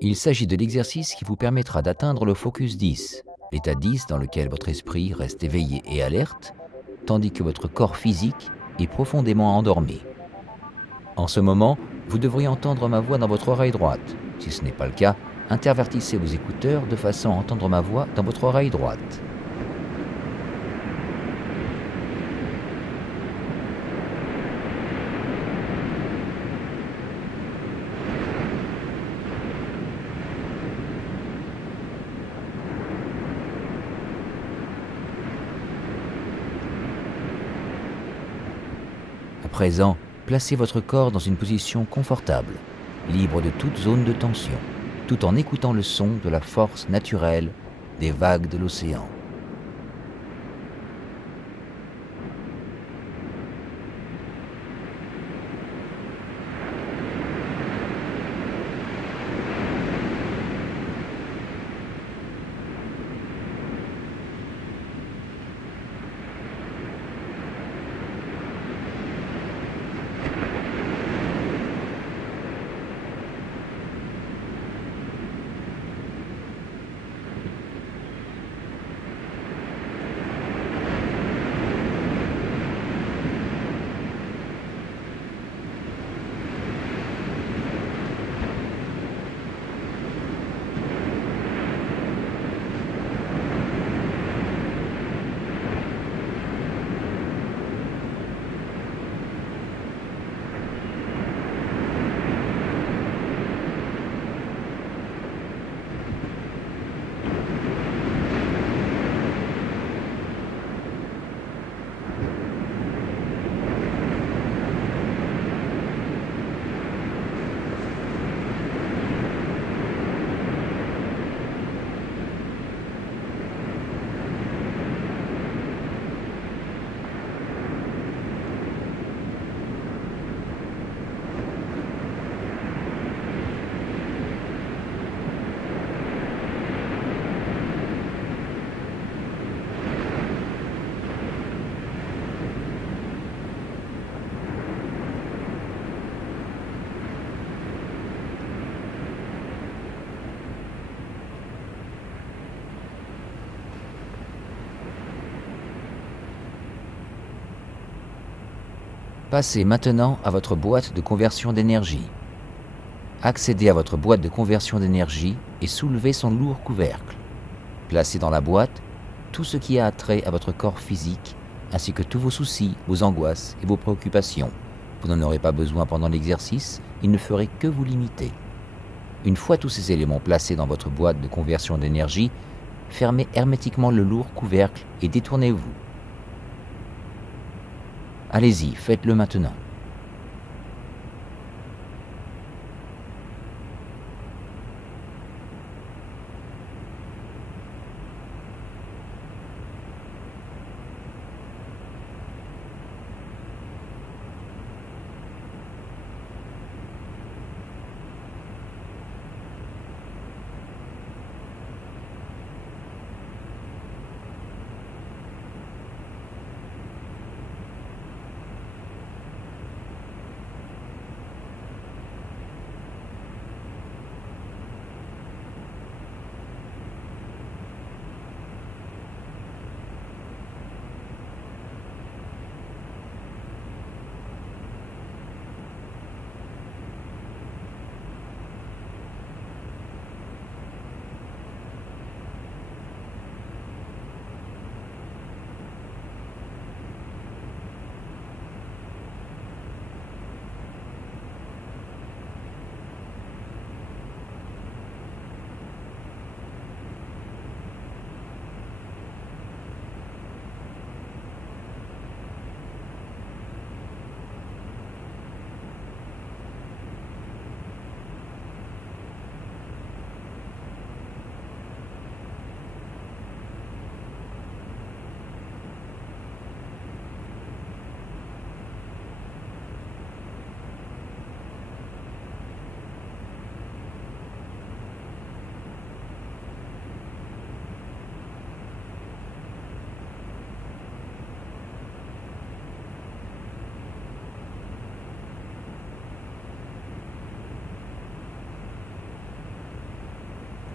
Il s'agit de l'exercice qui vous permettra d'atteindre le focus 10, l'état 10 dans lequel votre esprit reste éveillé et alerte, tandis que votre corps physique est profondément endormi. En ce moment, vous devriez entendre ma voix dans votre oreille droite. Si ce n'est pas le cas, intervertissez vos écouteurs de façon à entendre ma voix dans votre oreille droite. À présent, placez votre corps dans une position confortable, libre de toute zone de tension, tout en écoutant le son de la force naturelle des vagues de l'océan. Passez maintenant à votre boîte de conversion d'énergie. Accédez à votre boîte de conversion d'énergie et soulevez son lourd couvercle. Placez dans la boîte tout ce qui a trait à votre corps physique, ainsi que tous vos soucis, vos angoisses et vos préoccupations. Vous n'en aurez pas besoin pendant l'exercice, il ne ferait que vous limiter. Une fois tous ces éléments placés dans votre boîte de conversion d'énergie, fermez hermétiquement le lourd couvercle et détournez-vous. Allez-y, faites-le maintenant.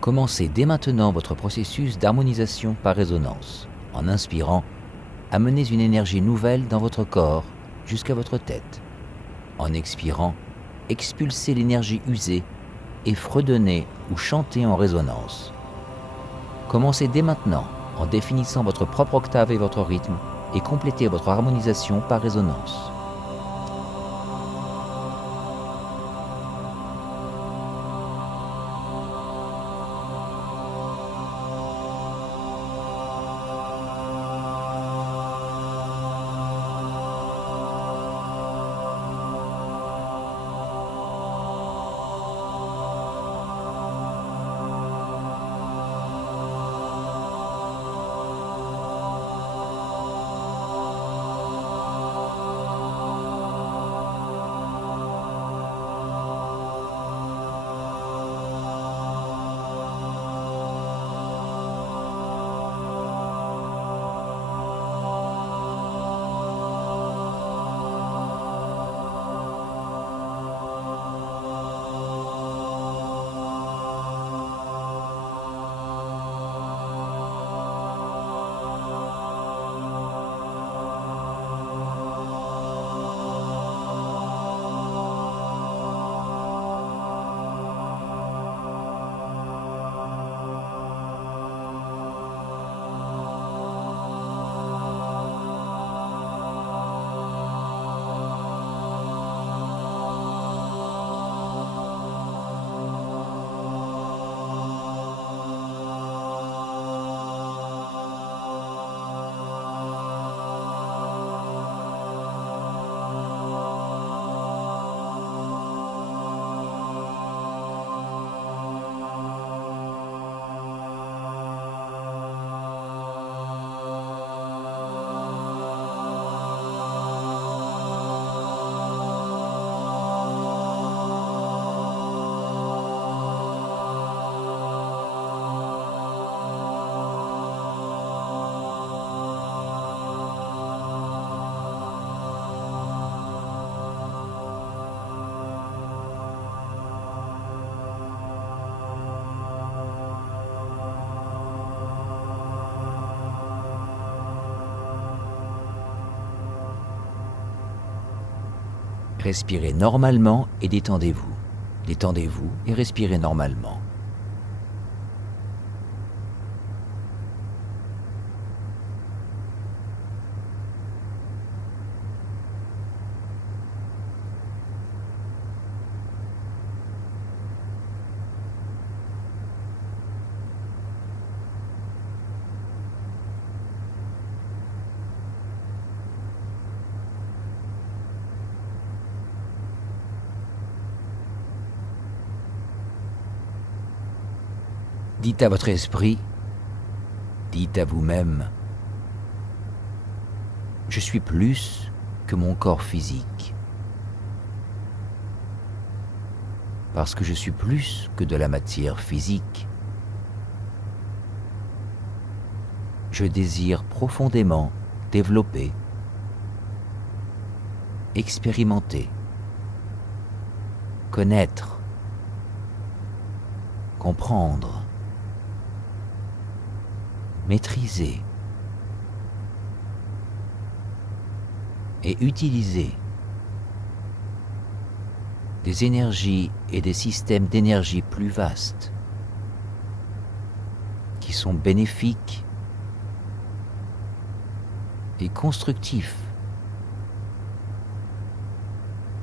Commencez dès maintenant votre processus d'harmonisation par résonance. En inspirant, amenez une énergie nouvelle dans votre corps jusqu'à votre tête. En expirant, expulsez l'énergie usée et fredonnez ou chantez en résonance. Commencez dès maintenant en définissant votre propre octave et votre rythme et complétez votre harmonisation par résonance. Respirez normalement et détendez-vous. Détendez-vous et respirez normalement. Dites à votre esprit, dites à vous-même, je suis plus que mon corps physique. Parce que je suis plus que de la matière physique. Je désire profondément développer, expérimenter, connaître, comprendre, maîtriser et utiliser des énergies et des systèmes d'énergie plus vastes qui sont bénéfiques et constructifs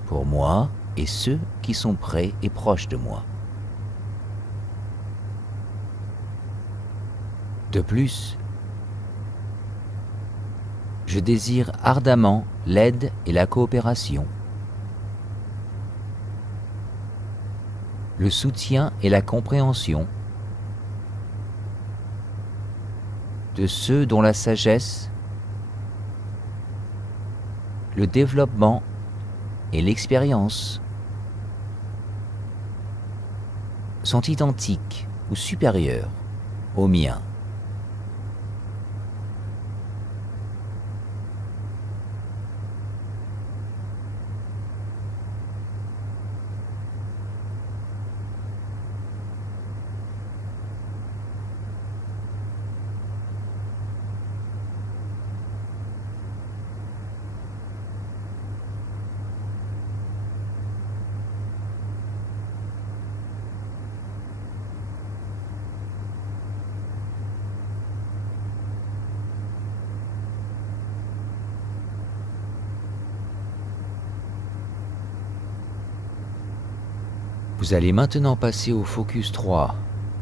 pour moi et ceux qui sont près et proches de moi. De plus, je désire ardemment l'aide et la coopération, le soutien et la compréhension de ceux dont la sagesse, le développement et l'expérience sont identiques ou supérieurs aux miens. Vous allez maintenant passer au focus 3,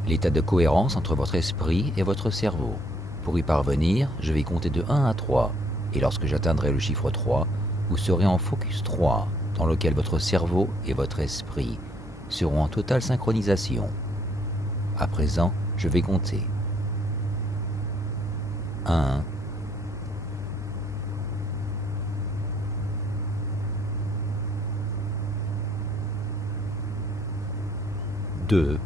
l'état de cohérence entre votre esprit et votre cerveau. Pour y parvenir, je vais compter de 1 à 3, et lorsque j'atteindrai le chiffre 3, vous serez en focus 3, dans lequel votre cerveau et votre esprit seront en totale synchronisation. À présent, je vais compter. 1, 2,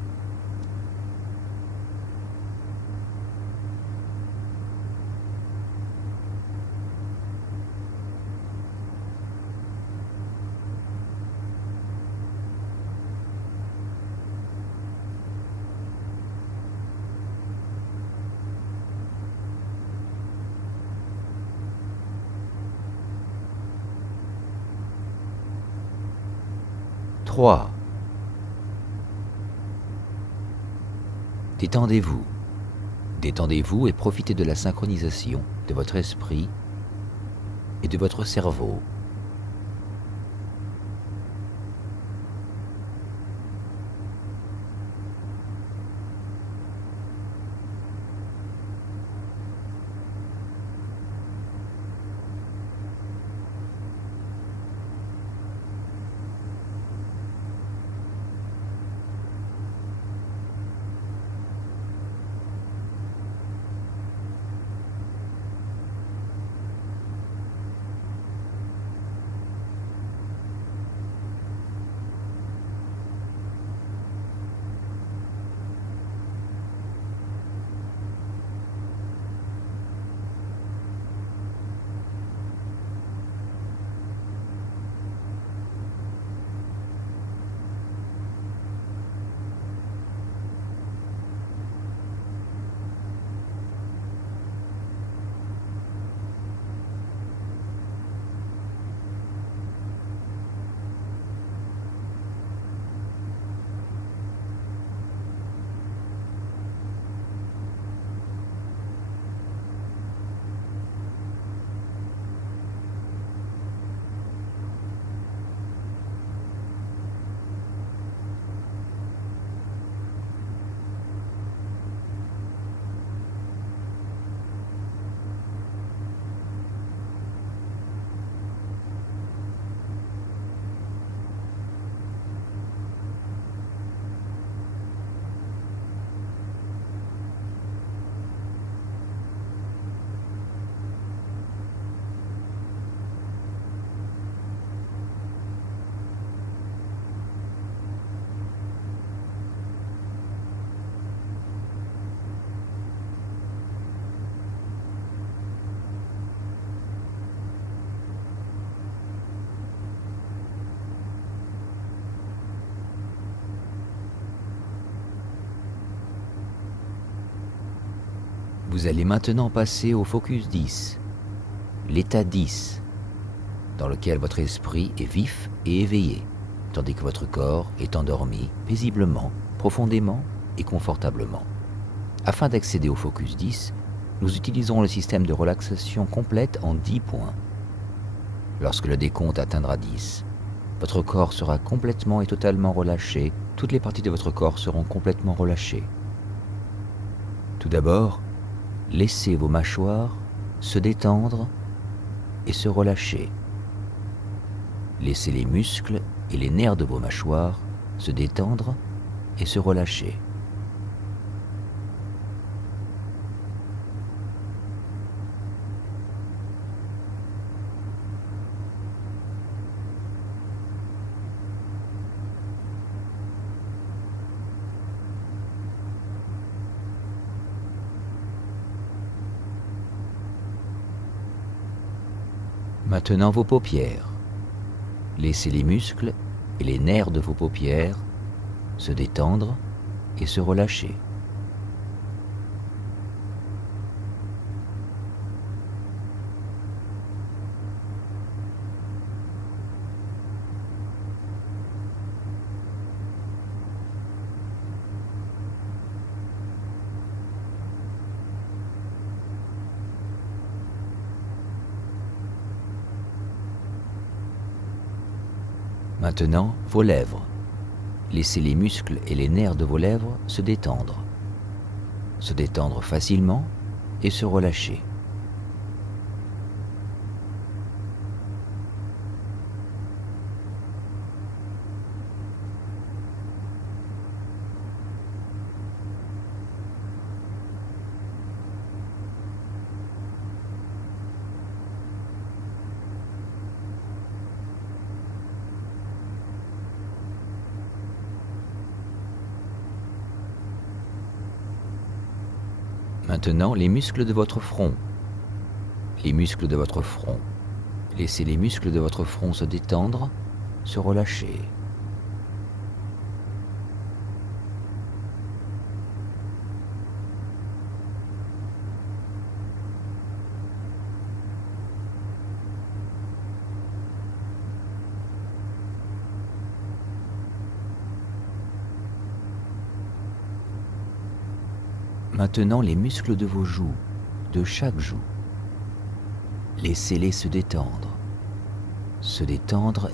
3. Détendez-vous. Détendez-vous et profitez de la synchronisation de votre esprit et de votre cerveau. Vous allez maintenant passer au focus 10, l'état 10, dans lequel votre esprit est vif et éveillé, tandis que votre corps est endormi paisiblement, profondément et confortablement. Afin d'accéder au focus 10, nous utilisons le système de relaxation complète en 10 points. Lorsque le décompte atteindra 10, votre corps sera complètement et totalement relâché, toutes les parties de votre corps seront complètement relâchées. Tout d'abord, laissez vos mâchoires se détendre et se relâcher. Laissez les muscles et les nerfs de vos mâchoires se détendre et se relâcher. Maintenant vos paupières. Laissez les muscles et les nerfs de vos paupières se détendre et se relâcher. Maintenant, vos lèvres. Laissez les muscles et les nerfs de vos lèvres se détendre facilement et se relâcher. Maintenant, les muscles de votre front. Les muscles de votre front. Laissez les muscles de votre front se détendre, se relâcher. Maintenant, les muscles de vos joues, de chaque joue. Laissez-les se détendre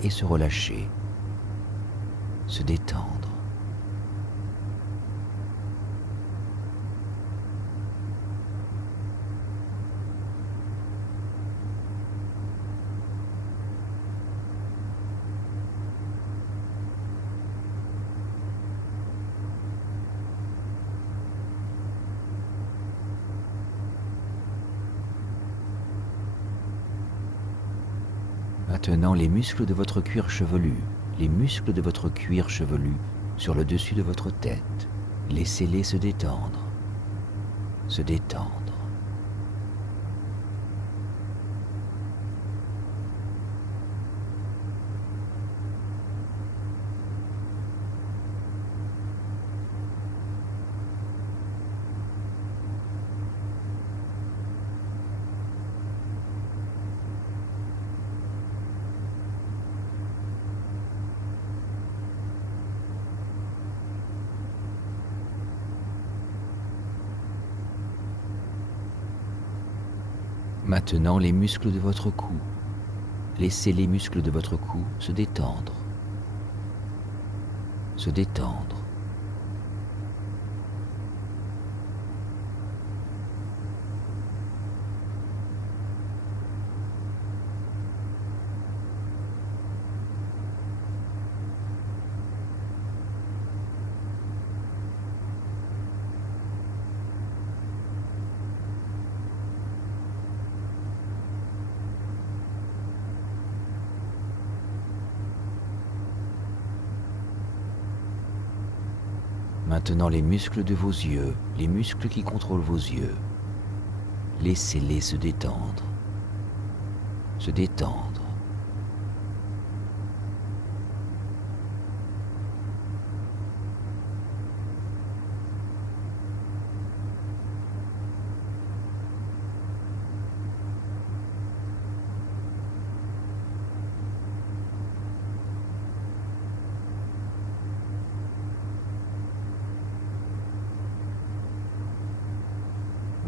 et se relâcher, se détendre. Maintenant, les muscles de votre cuir chevelu, sur le dessus de votre tête. Laissez-les se détendre. Maintenant, les muscles de votre cou. Laissez les muscles de votre cou se détendre. Maintenant, les muscles de vos yeux, les muscles qui contrôlent vos yeux. Laissez-les se détendre.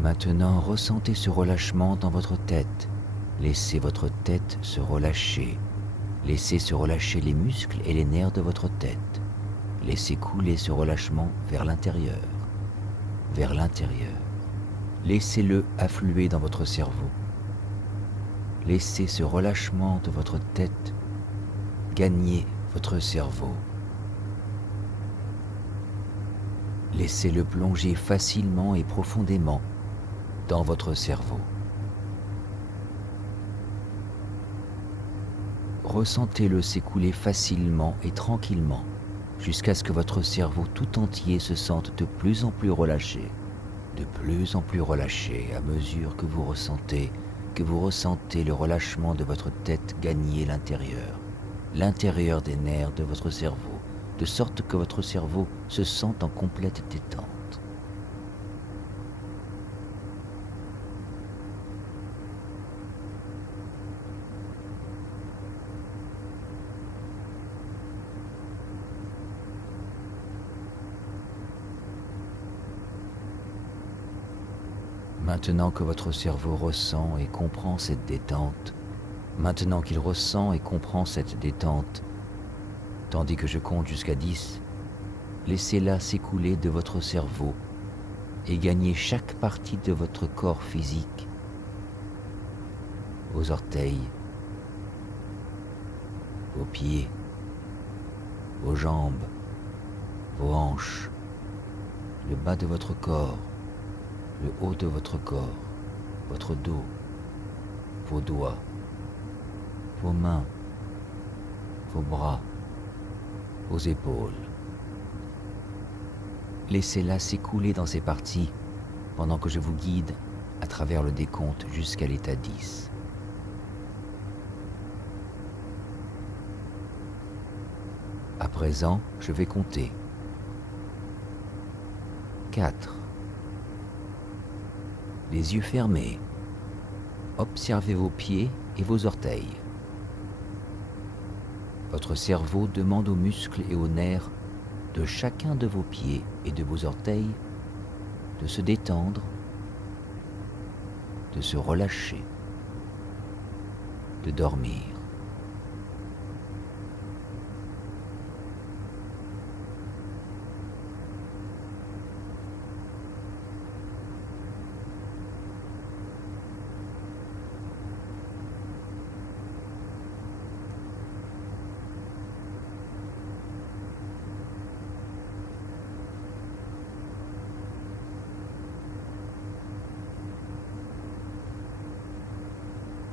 Maintenant, ressentez ce relâchement dans votre tête. Laissez votre tête se relâcher. Laissez se relâcher les muscles et les nerfs de votre tête. Laissez couler ce relâchement vers l'intérieur. Laissez-le affluer dans votre cerveau. Laissez ce relâchement de votre tête gagner votre cerveau. Laissez-le plonger facilement et profondément dans votre cerveau. Ressentez-le s'écouler facilement et tranquillement jusqu'à ce que votre cerveau tout entier se sente de plus en plus relâché à mesure que vous ressentez le relâchement de votre tête gagner l'intérieur des nerfs de votre cerveau, de sorte que votre cerveau se sente en complète détente. Maintenant que votre cerveau ressent et comprend cette détente, tandis que je compte jusqu'à 10, laissez-la s'écouler de votre cerveau et gagner chaque partie de votre corps physique, vos orteils, vos pieds, vos jambes, vos hanches, le bas de votre corps, le haut de votre corps, votre dos, vos doigts, vos mains, vos bras, vos épaules. Laissez-la s'écouler dans ces parties pendant que je vous guide à travers le décompte jusqu'à l'état 10. À présent, je vais compter. 4. Les yeux fermés. Observez vos pieds et vos orteils. Votre cerveau demande aux muscles et aux nerfs de chacun de vos pieds et de vos orteils de se détendre, de se relâcher, de dormir.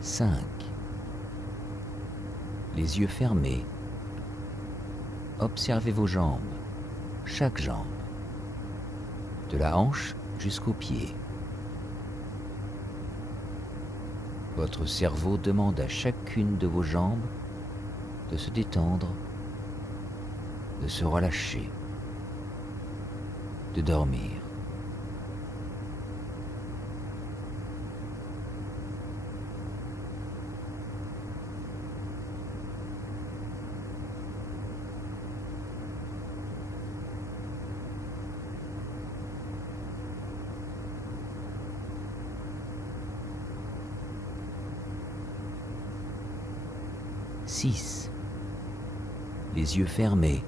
Cinq. Les yeux fermés. Observez vos jambes, chaque jambe, de la hanche jusqu'au pied. Votre cerveau demande à chacune de vos jambes de se détendre, de se relâcher, de dormir. Six. Les yeux fermés,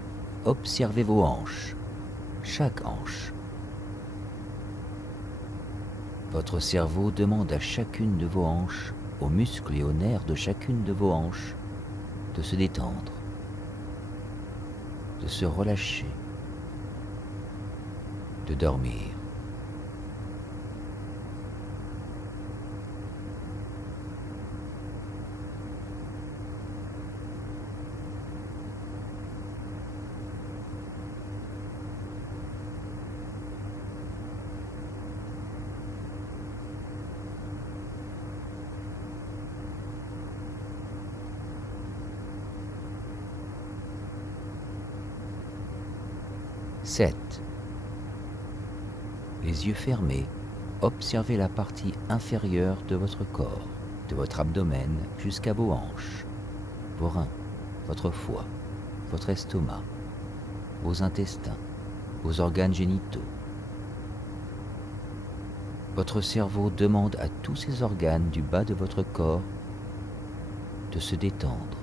observez vos hanches, chaque hanche. Votre cerveau demande à chacune de vos hanches, aux muscles et aux nerfs de chacune de vos hanches, de se détendre, de se relâcher, de dormir. 7. Les yeux fermés, observez la partie inférieure de votre corps, de votre abdomen jusqu'à vos hanches, vos reins, votre foie, votre estomac, vos intestins, vos organes génitaux. Votre cerveau demande à tous ces organes du bas de votre corps de se détendre,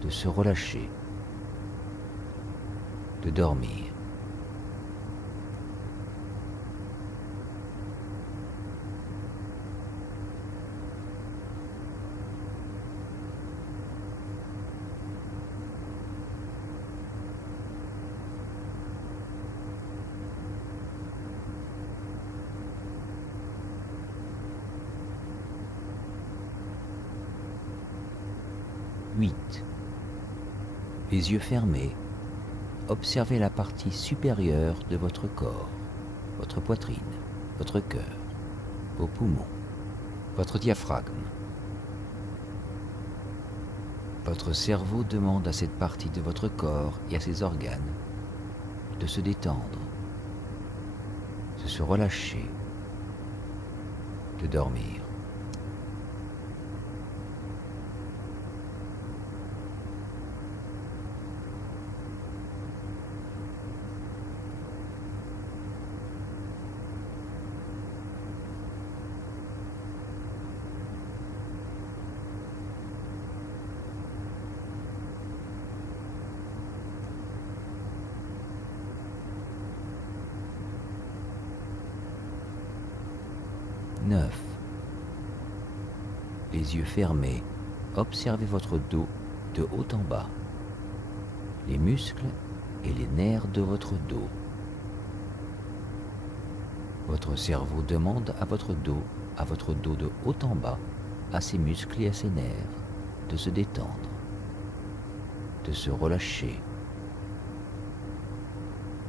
de se relâcher, de dormir. Les yeux fermés, observez la partie supérieure de votre corps, votre poitrine, votre cœur, vos poumons, votre diaphragme. Votre cerveau demande à cette partie de votre corps et à ses organes de se détendre, de se relâcher, de dormir. 9. Les yeux fermés, observez votre dos de haut en bas, les muscles et les nerfs de votre dos. Votre cerveau demande à votre dos de haut en bas, à ses muscles et à ses nerfs, de se détendre, de se relâcher,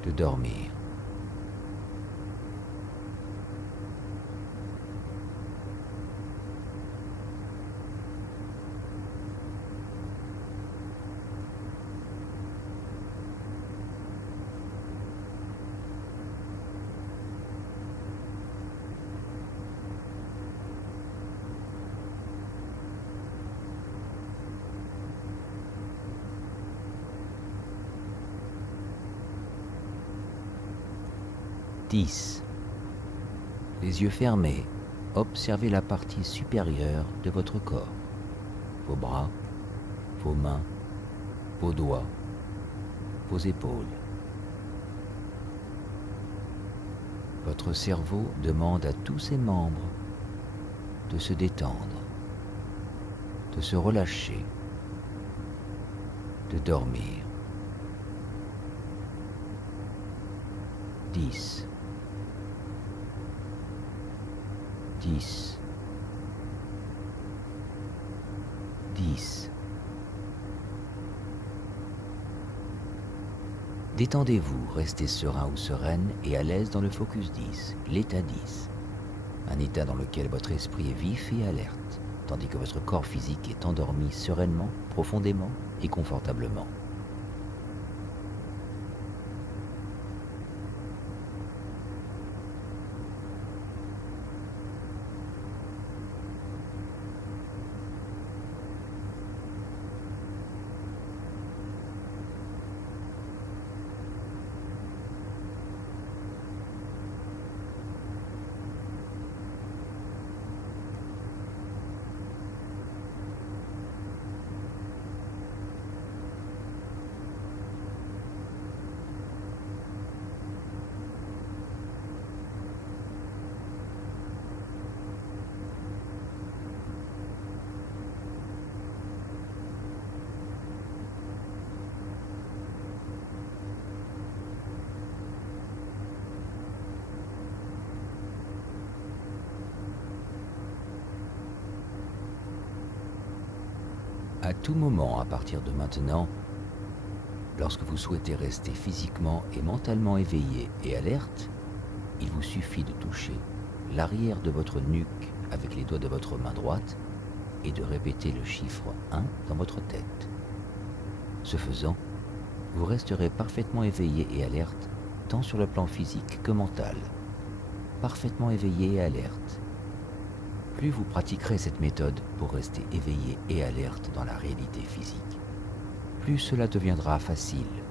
de dormir. Les yeux fermés, observez la partie supérieure de votre corps, vos bras, vos mains, vos doigts, vos épaules. Votre cerveau demande à tous ses membres de se détendre, de se relâcher, de dormir. 10. 10. 10. Détendez-vous, restez serein ou sereine et à l'aise dans le focus 10, l'état 10. Un état dans lequel votre esprit est vif et alerte, tandis que votre corps physique est endormi sereinement, profondément et confortablement. À tout moment à partir de maintenant, lorsque vous souhaitez rester physiquement et mentalement éveillé et alerte, il vous suffit de toucher l'arrière de votre nuque avec les doigts de votre main droite et de répéter le chiffre 1 dans votre tête. Ce faisant, vous resterez parfaitement éveillé et alerte, tant sur le plan physique que mental. Parfaitement éveillé et alerte. Plus vous pratiquerez cette méthode pour rester éveillé et alerte dans la réalité physique, plus cela deviendra facile.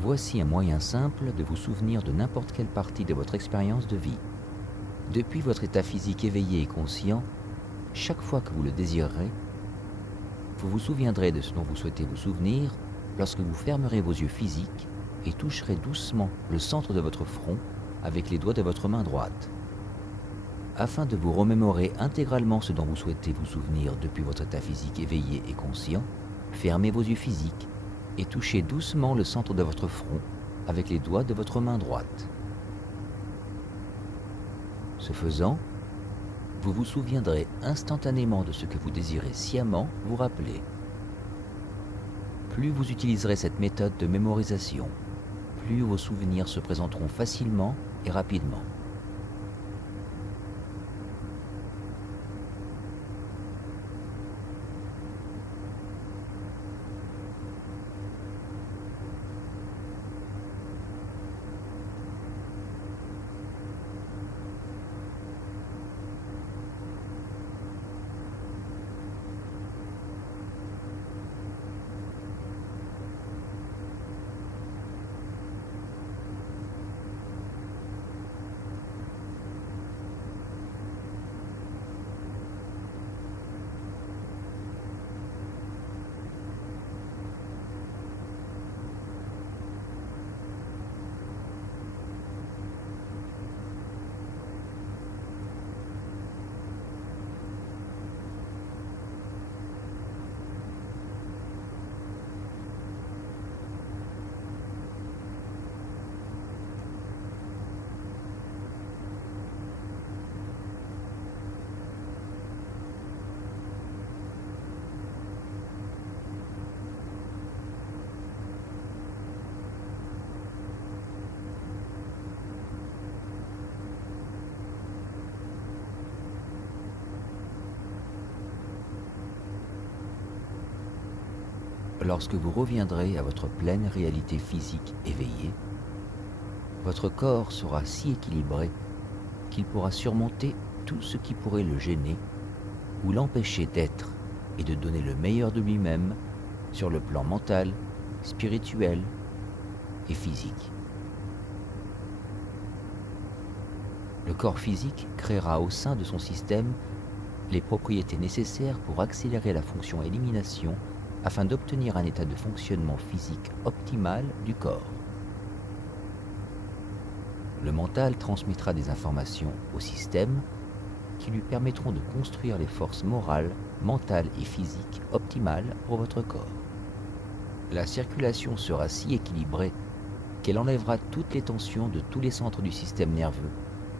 Voici un moyen simple de vous souvenir de n'importe quelle partie de votre expérience de vie. Depuis votre état physique éveillé et conscient, chaque fois que vous le désirerez, vous vous souviendrez de ce dont vous souhaitez vous souvenir lorsque vous fermerez vos yeux physiques et toucherez doucement le centre de votre front avec les doigts de votre main droite. Afin de vous remémorer intégralement ce dont vous souhaitez vous souvenir depuis votre état physique éveillé et conscient, fermez vos yeux physiques et touchez doucement le centre de votre front avec les doigts de votre main droite. Ce faisant, vous vous souviendrez instantanément de ce que vous désirez sciemment vous rappeler. Plus vous utiliserez cette méthode de mémorisation, plus vos souvenirs se présenteront facilement et rapidement. Lorsque vous reviendrez à votre pleine réalité physique éveillée, votre corps sera si équilibré qu'il pourra surmonter tout ce qui pourrait le gêner ou l'empêcher d'être et de donner le meilleur de lui-même sur le plan mental, spirituel et physique. Le corps physique créera au sein de son système les propriétés nécessaires pour accélérer la fonction élimination afin d'obtenir un état de fonctionnement physique optimal du corps. Le mental transmettra des informations au système qui lui permettront de construire les forces morales, mentales et physiques optimales pour votre corps. La circulation sera si équilibrée qu'elle enlèvera toutes les tensions de tous les centres du système nerveux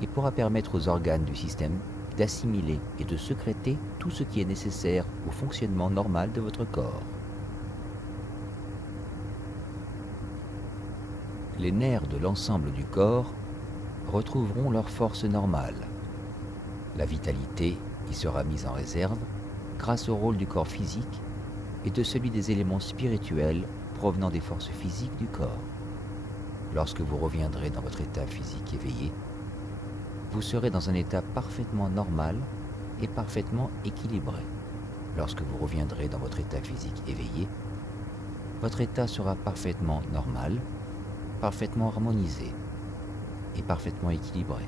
et pourra permettre aux organes du système d'assimiler et de sécréter tout ce qui est nécessaire au fonctionnement normal de votre corps. Les nerfs de l'ensemble du corps retrouveront leur force normale. La vitalité y sera mise en réserve grâce au rôle du corps physique et de celui des éléments spirituels provenant des forces physiques du corps. Lorsque vous reviendrez dans votre état physique éveillé, vous serez dans un état parfaitement normal et parfaitement équilibré. Lorsque vous reviendrez dans votre état physique éveillé, votre état sera parfaitement normal, parfaitement harmonisé et parfaitement équilibré.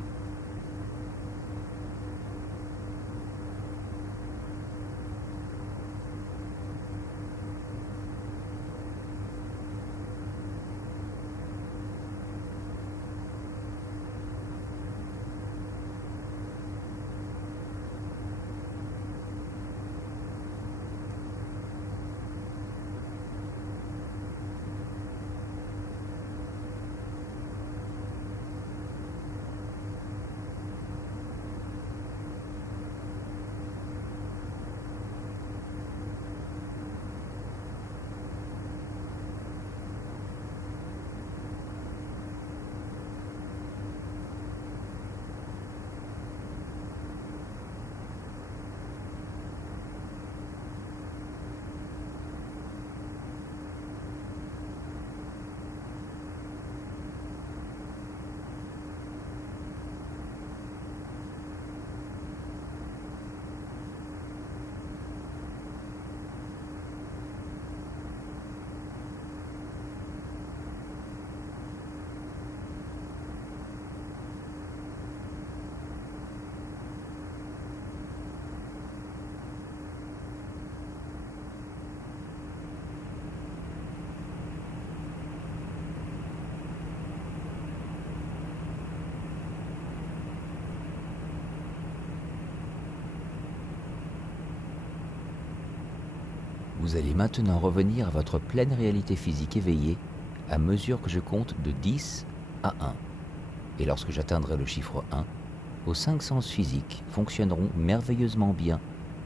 Vous allez maintenant revenir à votre pleine réalité physique éveillée à mesure que je compte de 10 à 1. Et lorsque j'atteindrai le chiffre 1, vos 5 sens physiques fonctionneront merveilleusement bien,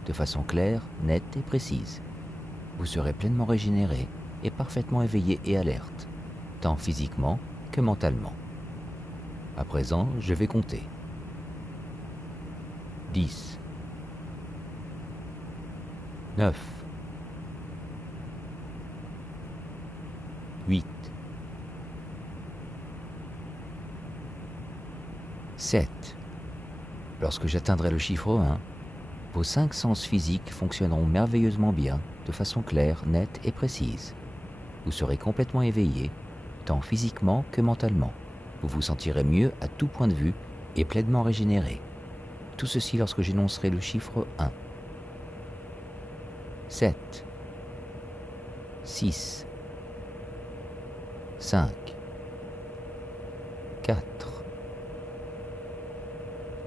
de façon claire, nette et précise. Vous serez pleinement régénéré et parfaitement éveillé et alerte, tant physiquement que mentalement. À présent, je vais compter. 10, 9, 8, 7. Lorsque j'atteindrai le chiffre 1, vos 5 sens physiques fonctionneront merveilleusement bien, de façon claire, nette et précise. Vous serez complètement éveillé, tant physiquement que mentalement. Vous vous sentirez mieux à tout point de vue et pleinement régénéré. Tout ceci lorsque j'énoncerai le chiffre 1. 7, 6, 5, 4,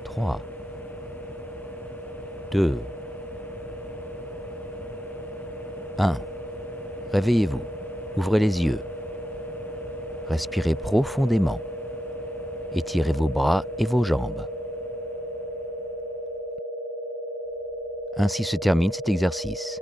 3, 2, 1. Réveillez-vous, ouvrez les yeux. Respirez profondément. Étirez vos bras et vos jambes. Ainsi se termine cet exercice.